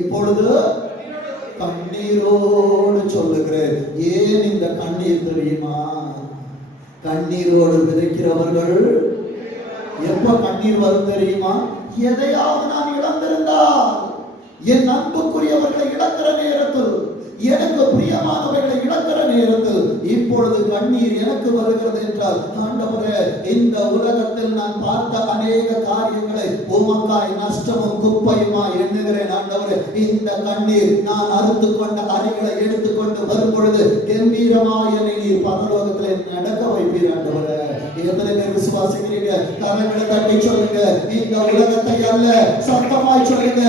இப்பொழுது கண்ணீரோடு சொல்லுகிறேன். ஏன் இந்த கண்ணீர் தெரியுமா? கண்ணீரோடு விதைக்கிறவர்கள் எப்ப கண்ணீர் வரும் தெரியுமா? எதையாவது நான் இழந்திருந்தால், என் அன்புக்குரியவர்களை இழக்கிற நேரத்தில், எனக்கு பிரியமானவர்களை இழக்கிற நேரத்தில் இப்பொழுது கண்ணீர் எனக்கு வருகிறது என்றால், ஆண்டவரே, இந்த உலகத்தில் நான் பார்த்த அநேக காரியங்களை உமக்காய் நஷ்டமும் குப்பையுமா எண்ணுகிறேன். ஆண்டவரே, இந்த கண்ணீர் நான் அறுத்து கொண்ட அறைகளை எடுத்துக்கொண்டு வரும் பொழுது கம்பீரமாய் என்னை நீர் பரலோகத்தில் நடக்க வைப்பீர். ஆண்டவரே, எத்தனை பேர் விசுவாசிக்கிறீங்க? கரங்களை தட்டி சொல்லுங்க. இந்த உலகத்தை அல்ல, சத்தமாய் சொல்லுங்க.